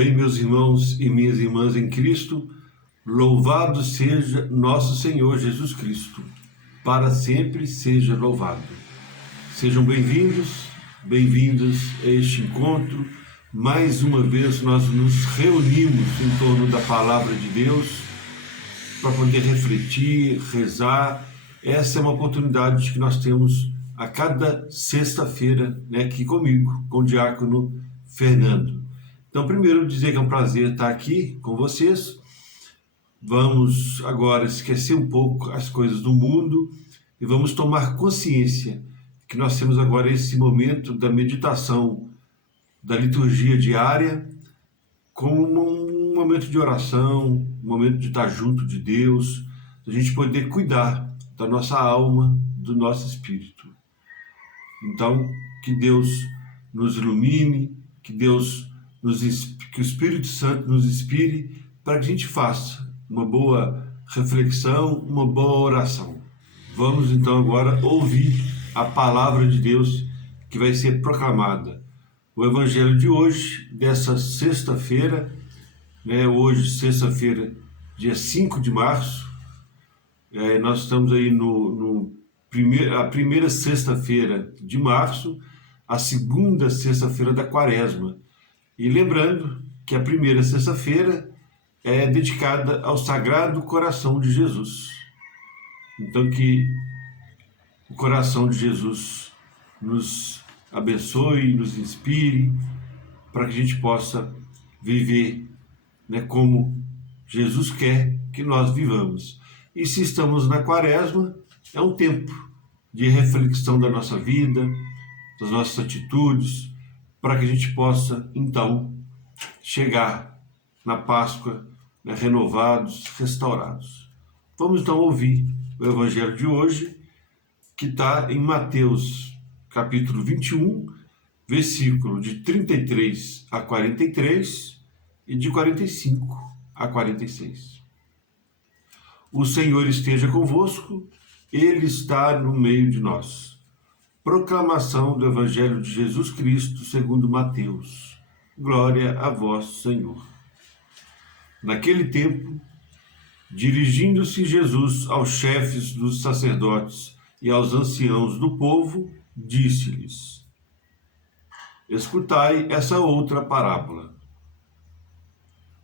Bem, meus irmãos e minhas irmãs em Cristo, louvado seja nosso Senhor Jesus Cristo, para sempre seja louvado. Sejam bem-vindos a este encontro. Mais uma vez nós nos reunimos em torno da Palavra de Deus para poder refletir, rezar. Essa é uma oportunidade que nós temos a cada sexta-feira, aqui comigo, com o diácono Fernando. Então, primeiro dizer que é um prazer estar aqui com vocês. Vamos agora esquecer um pouco as coisas do mundo e vamos tomar consciência que nós temos agora esse momento da meditação, da liturgia diária, como um momento de oração, um momento de estar junto de Deus, a gente poder cuidar da nossa alma, do nosso espírito. Então, que Deus nos ilumine, que o Espírito Santo nos inspire para que a gente faça uma boa reflexão, uma boa oração. Vamos então agora ouvir a palavra de Deus que vai ser proclamada. O evangelho de hoje, dessa sexta-feira, hoje, sexta-feira, dia 5 de março, nós estamos aí a primeira sexta-feira de março, a segunda sexta-feira da Quaresma. E lembrando que a primeira sexta-feira é dedicada ao Sagrado Coração de Jesus. Então, que o coração de Jesus nos abençoe, nos inspire, para que a gente possa viver como Jesus quer que nós vivamos. E se estamos na Quaresma, é um tempo de reflexão da nossa vida, das nossas atitudes, para que a gente possa, então, chegar na Páscoa renovados, restaurados. Vamos, então, ouvir o Evangelho de hoje, que está em Mateus, capítulo 21, versículo de 33 a 43 e de 45 a 46. O Senhor esteja convosco, Ele está no meio de nós. Proclamação do Evangelho de Jesus Cristo segundo Mateus. Glória a vós, Senhor. Naquele tempo, dirigindo-se Jesus aos chefes dos sacerdotes e aos anciãos do povo, disse-lhes: Escutai essa outra parábola.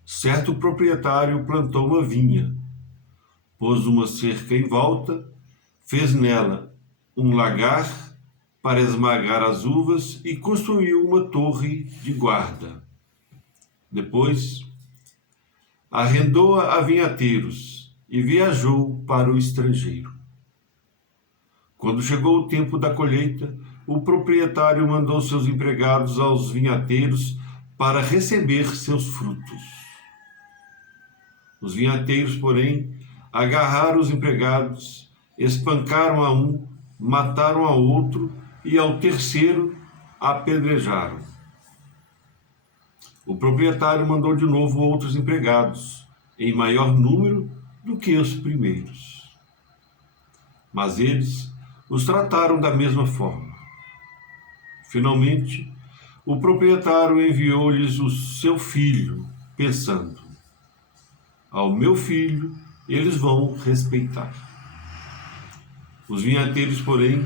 Certo proprietário plantou uma vinha, pôs uma cerca em volta, fez nela um lagar para esmagar as uvas e construiu uma torre de guarda. Depois, arrendou-a a vinhateiros e viajou para o estrangeiro. Quando chegou o tempo da colheita, o proprietário mandou seus empregados aos vinhateiros para receber seus frutos. Os vinhateiros, porém, agarraram os empregados, espancaram a um, mataram a outro e ao terceiro apedrejaram. O proprietário mandou de novo outros empregados, em maior número do que os primeiros. Mas eles os trataram da mesma forma. Finalmente, o proprietário enviou-lhes o seu filho, pensando: ao meu filho eles vão respeitar. Os vinhateiros, porém,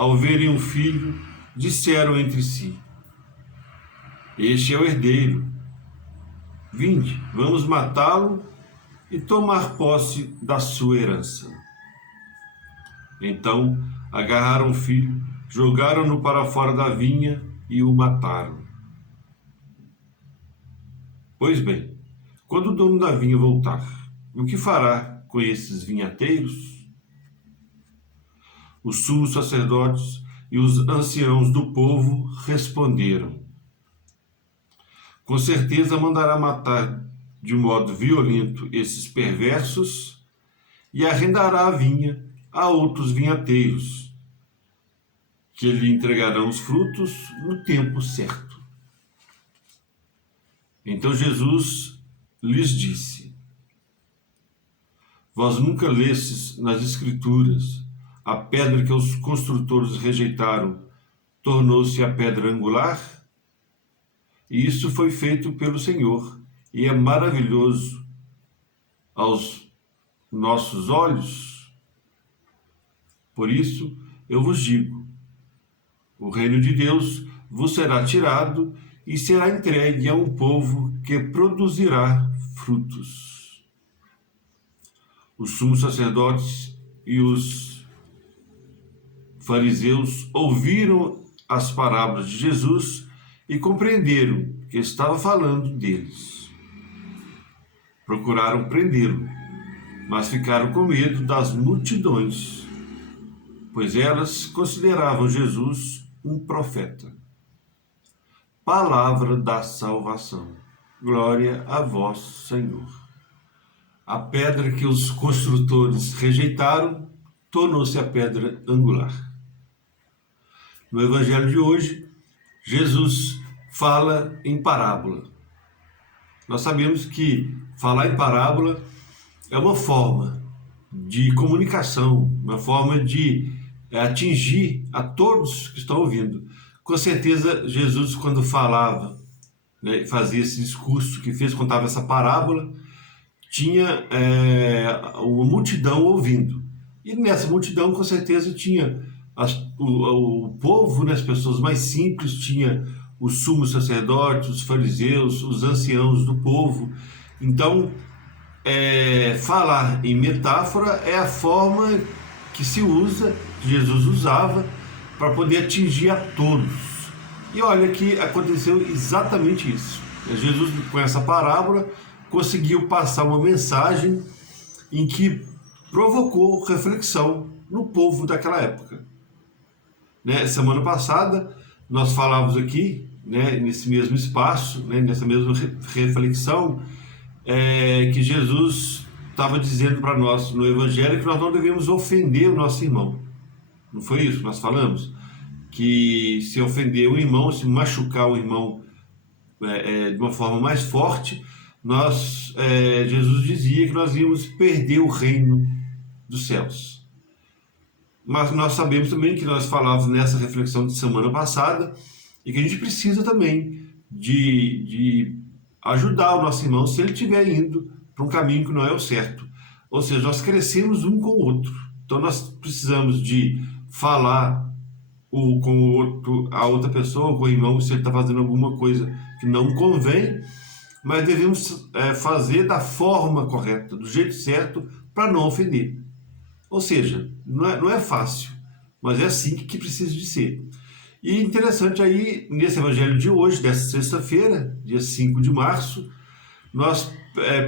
ao verem o filho, disseram entre si: Este é o herdeiro. Vinde, vamos matá-lo e tomar posse da sua herança. Então, agarraram o filho, jogaram-no para fora da vinha e o mataram. Pois bem, quando o dono da vinha voltar, o que fará com esses vinhateiros? Os sumos sacerdotes e os anciãos do povo responderam: Com certeza mandará matar de modo violento esses perversos e arrendará a vinha a outros vinhateiros, que lhe entregarão os frutos no tempo certo. Então Jesus lhes disse: Vós nunca lestes nas Escrituras: a pedra que os construtores rejeitaram tornou-se a pedra angular? E isso foi feito pelo Senhor, e é maravilhoso aos nossos olhos. Por isso, eu vos digo, o reino de Deus vos será tirado e será entregue a um povo que produzirá frutos. Os sumos sacerdotes e os fariseus ouviram as parábolas de Jesus e compreenderam que estava falando deles. Procuraram prendê-lo, mas ficaram com medo das multidões, pois elas consideravam Jesus um profeta. Palavra da salvação. Glória a vós, Senhor. A pedra que os construtores rejeitaram tornou-se a pedra angular. No Evangelho de hoje, Jesus fala em parábola. Nós sabemos que falar em parábola é uma forma de comunicação, uma forma de atingir a todos que estão ouvindo. Com certeza, Jesus, quando falava, né, fazia esse discurso que fez, contava essa parábola, tinha uma multidão ouvindo. E nessa multidão, com certeza, tinha o povo, né, as pessoas mais simples, tinha os sumos sacerdotes, os fariseus, os anciãos do povo. Então, falar em metáfora é a forma que se usa, que Jesus usava, para poder atingir a todos. E olha que aconteceu exatamente isso. Jesus, com essa parábola, conseguiu passar uma mensagem em que provocou reflexão no povo daquela época. Né? Semana passada, nós falávamos aqui, né, nesse mesmo espaço, né, nessa mesma reflexão, que Jesus estava dizendo para nós no Evangelho que nós não devemos ofender o nosso irmão. Não foi isso que nós falamos? Que se ofender o irmão, se machucar o irmão de uma forma mais forte, Jesus dizia que nós íamos perder o reino dos céus. Mas nós sabemos também que nós falávamos nessa reflexão de semana passada e que a gente precisa também de ajudar o nosso irmão se ele estiver indo para um caminho que não é o certo. Ou seja, nós crescemos um com o outro. Então nós precisamos de falar com o outro, a outra pessoa, com o irmão, se ele está fazendo alguma coisa que não convém, mas devemos fazer da forma correta, do jeito certo, para não ofender. Ou seja, não é fácil, mas é assim que precisa de ser. E interessante aí, nesse Evangelho de hoje, dessa sexta-feira, dia 5 de março, nós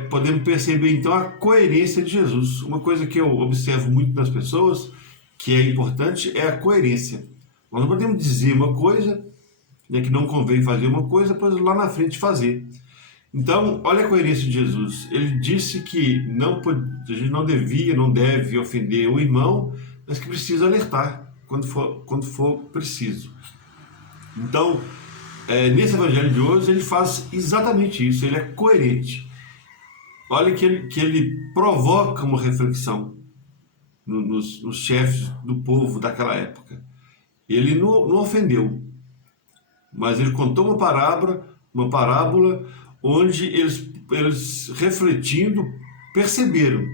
podemos perceber então a coerência de Jesus. Uma coisa que eu observo muito nas pessoas, que é importante, é a coerência. Nós não podemos dizer uma coisa, né, que não convém fazer uma coisa, depois lá na frente fazer. Então, olha a coerência de Jesus. Ele disse que a gente não deve ofender o irmão, mas que precisa alertar quando for preciso. Então, nesse Evangelho de hoje, ele faz exatamente isso, ele é coerente. Olha que ele provoca uma reflexão nos chefes do povo daquela época. Ele não ofendeu, mas ele contou uma parábola onde eles refletindo, perceberam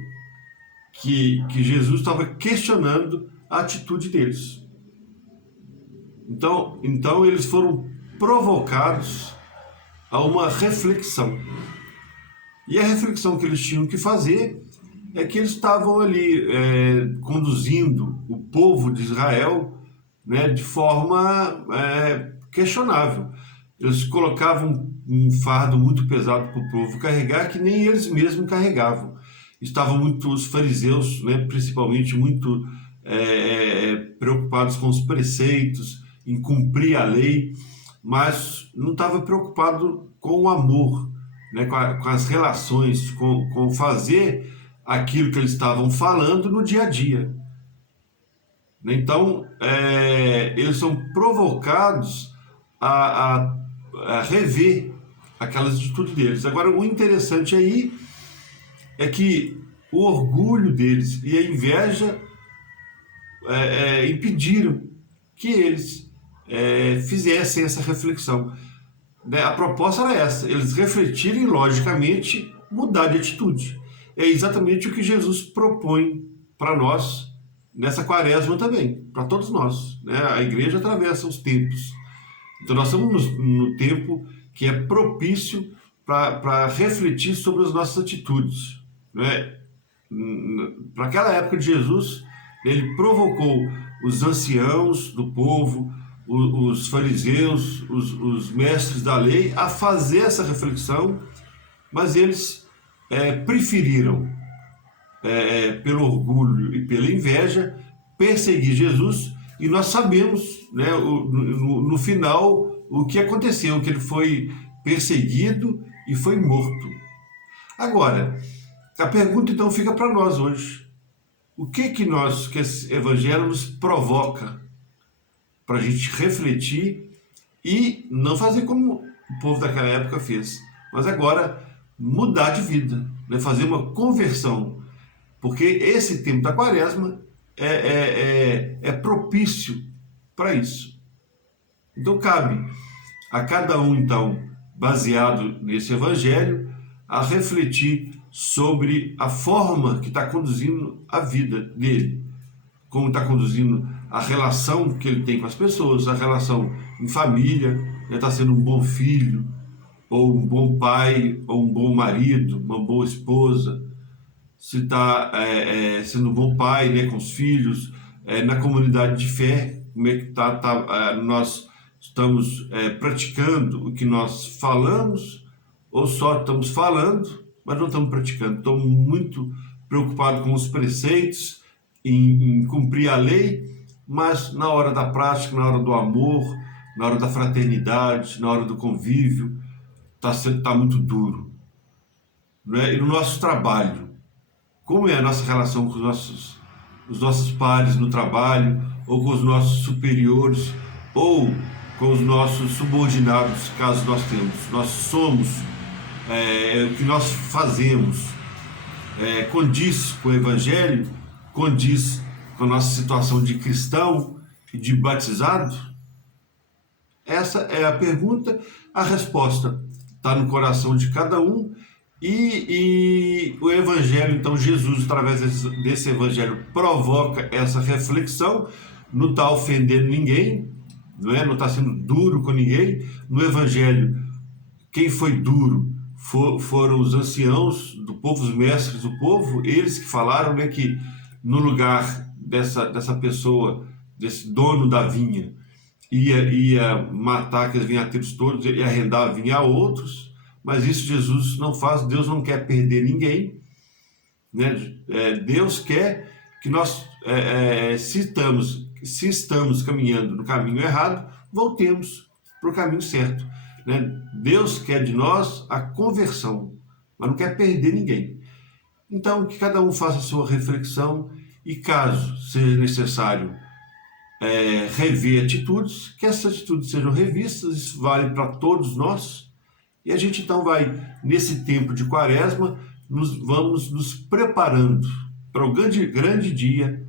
que Jesus estava questionando a atitude deles. Então eles foram provocados a uma reflexão. E a reflexão que eles tinham que fazer é que eles estavam ali conduzindo o povo de Israel, né, de forma questionável. Eles colocavam um fardo muito pesado para o povo carregar, que nem eles mesmos carregavam. Estavam os fariseus, né, principalmente, muito preocupados com os preceitos, em cumprir a lei, mas não estava preocupado com o amor, né, com as relações, com fazer aquilo que eles estavam falando no dia a dia. Então, eles são provocados a rever aquelas atitudes deles. Agora, o interessante aí é que o orgulho deles e a inveja impediram que eles fizessem essa reflexão. né, a proposta era essa, eles refletirem logicamente, mudar de atitude. É exatamente o que Jesus propõe para nós nessa quaresma também, para todos nós, né? A igreja atravessa os tempos. Então nós estamos no tempo que é propício para refletir sobre as nossas atitudes, né? Para aquela época de Jesus, ele provocou os anciãos do povo, os fariseus, os mestres da lei a fazer essa reflexão, mas eles preferiram, pelo orgulho e pela inveja, perseguir Jesus, e nós sabemos, né, no final o que aconteceu, que ele foi perseguido e foi morto. Agora, a pergunta então fica para nós hoje. O que esse evangelho nos provoca para a gente refletir e não fazer como o povo daquela época fez, mas agora mudar de vida, né? Fazer uma conversão, porque esse tempo da quaresma é propício para isso. Então cabe a cada um, então, baseado nesse evangelho, a refletir sobre a forma que está conduzindo a vida dele, como está conduzindo a relação que ele tem com as pessoas, a relação em família, está sendo um bom filho, ou um bom pai, ou um bom marido, uma boa esposa, se está sendo um bom pai, né, com os filhos, na comunidade de fé, como é que nós estamos praticando o que nós falamos, ou só estamos falando, mas não estamos praticando. Estamos muito preocupados com os preceitos, em cumprir a lei, mas na hora da prática, na hora do amor, na hora da fraternidade, na hora do convívio, tá muito duro, né? E no nosso trabalho, como é a nossa relação com os nossos pares no trabalho, ou com os nossos superiores, ou com os nossos subordinados, caso nós temos. Nós somos, o que nós fazemos condiz com o Evangelho, condiz com a nossa situação de cristão e de batizado? Essa é a pergunta, a resposta está no coração de cada um, e o Evangelho, então Jesus, através desse Evangelho, provoca essa reflexão, não está ofendendo ninguém, não está sendo duro com ninguém. No Evangelho, quem foi duro foram os anciãos do povo, os mestres do povo, eles que falaram, né, que no lugar dessa pessoa, desse dono da vinha, ia matar aqueles vinhateiros todos e arrendar a vinha a outros, mas isso Jesus não faz. Deus não quer perder ninguém, né? Deus quer que nós, se estamos caminhando no caminho errado, voltemos para o caminho certo, né? Deus quer de nós a conversão, mas não quer perder ninguém. Então, que cada um faça a sua reflexão, e caso seja necessário rever atitudes, que essas atitudes sejam revistas. Isso vale para todos nós. E a gente então vai, nesse tempo de quaresma, vamos nos preparando para o grande dia,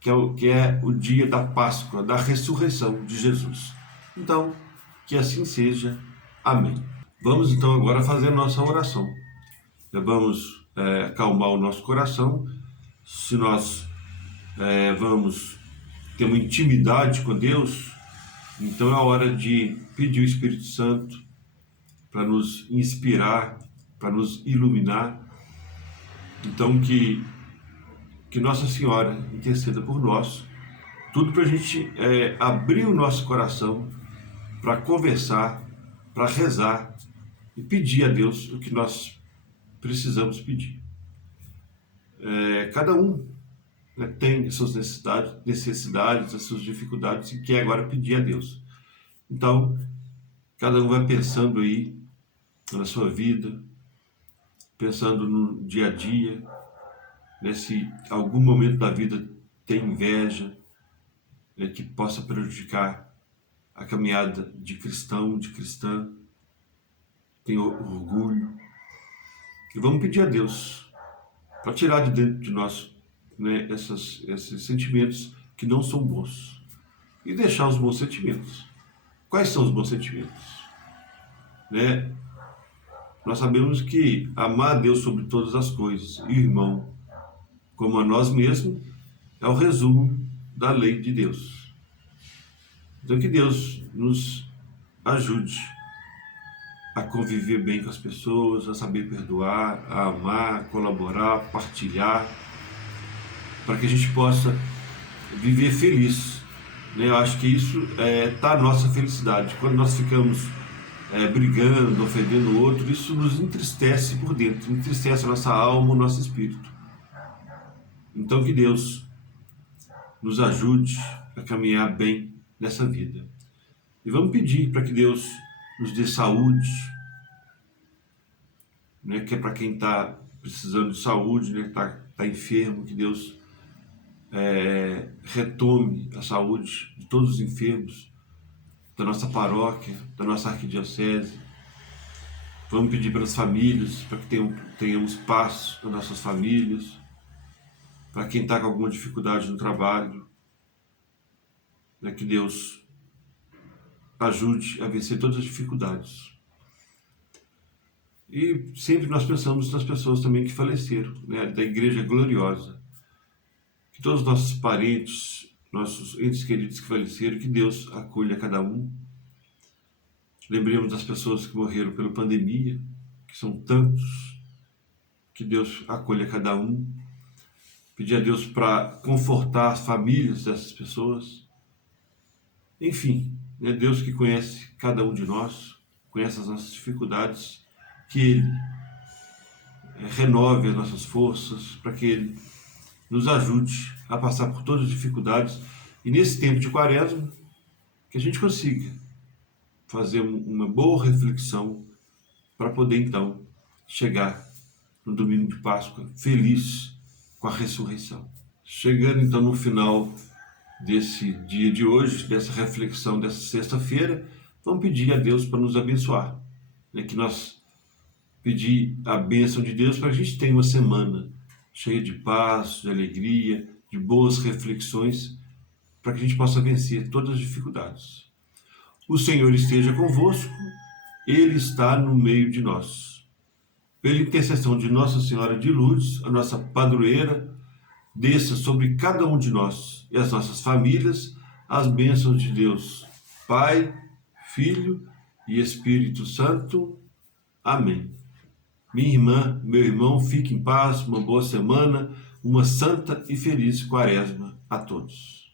que é o dia da Páscoa, da ressurreição de Jesus. Então, que assim seja. Amém. Vamos então agora fazer a nossa oração. Vamos acalmar o nosso coração. Se nós vamos ter uma intimidade com Deus, então é a hora de pedir o Espírito Santo para nos inspirar, para nos iluminar. Então que Nossa Senhora interceda por nós, tudo para a gente abrir o nosso coração para conversar, para rezar e pedir a Deus o que nós precisamos pedir. Cada um, né, tem as suas necessidades, as suas dificuldades, e quer agora pedir a Deus. Então, cada um vai pensando aí na sua vida, pensando no dia a dia, né, se algum momento da vida tem inveja, né, que possa prejudicar a caminhada de cristão, de cristã, tem orgulho. E vamos pedir a Deus para tirar de dentro de nós, né, esses sentimentos que não são bons, e deixar os bons sentimentos. Quais são os bons sentimentos? né? Nós sabemos que amar a Deus sobre todas as coisas e o irmão como a nós mesmos é o resumo da lei de Deus. Então que Deus nos ajude a conviver bem com as pessoas, a saber perdoar, a amar, a colaborar, a partilhar, para que a gente possa viver feliz, né? Eu acho que isso tá a nossa felicidade. Quando nós ficamos brigando, ofendendo o outro, isso nos entristece por dentro, entristece a nossa alma, o nosso espírito. Então que Deus nos ajude a caminhar bem nessa vida. E vamos pedir para que Deus nos dê saúde, né? Que é para quem está precisando de saúde, né? Tá enfermo, que Deus retome a saúde de todos os enfermos da nossa paróquia, da nossa arquidiocese. Vamos pedir pelas famílias, para que tenhamos paz nas nossas famílias, para quem está com alguma dificuldade no trabalho, né? Que Deus ajude a vencer todas as dificuldades. E sempre nós pensamos nas pessoas também que faleceram, né? Da Igreja Gloriosa. Que todos os nossos parentes, nossos entes queridos que faleceram, que Deus acolha cada um. Lembremos das pessoas que morreram pela pandemia, que são tantos, que Deus acolha cada um. Pedir a Deus para confortar as famílias dessas pessoas. Enfim, é Deus que conhece cada um de nós, conhece as nossas dificuldades, que Ele renove as nossas forças, para que Ele nos ajude a passar por todas as dificuldades e nesse tempo de quaresma, que a gente consiga fazer uma boa reflexão para poder então chegar no domingo de Páscoa feliz com a ressurreição. Chegando então no final desse dia de hoje, dessa reflexão dessa sexta-feira, vamos pedir a Deus para nos abençoar, né? Que nós pedir a bênção de Deus para que a gente tenha uma semana cheia de paz, de alegria, de boas reflexões, para que a gente possa vencer todas as dificuldades. O Senhor esteja convosco, Ele está no meio de nós. Pela intercessão de Nossa Senhora de Lourdes, a nossa padroeira, desça sobre cada um de nós e as nossas famílias as bênçãos de Deus, Pai, Filho e Espírito Santo. Amém. Minha irmã, meu irmão, fique em paz, uma boa semana, uma santa e feliz quaresma a todos.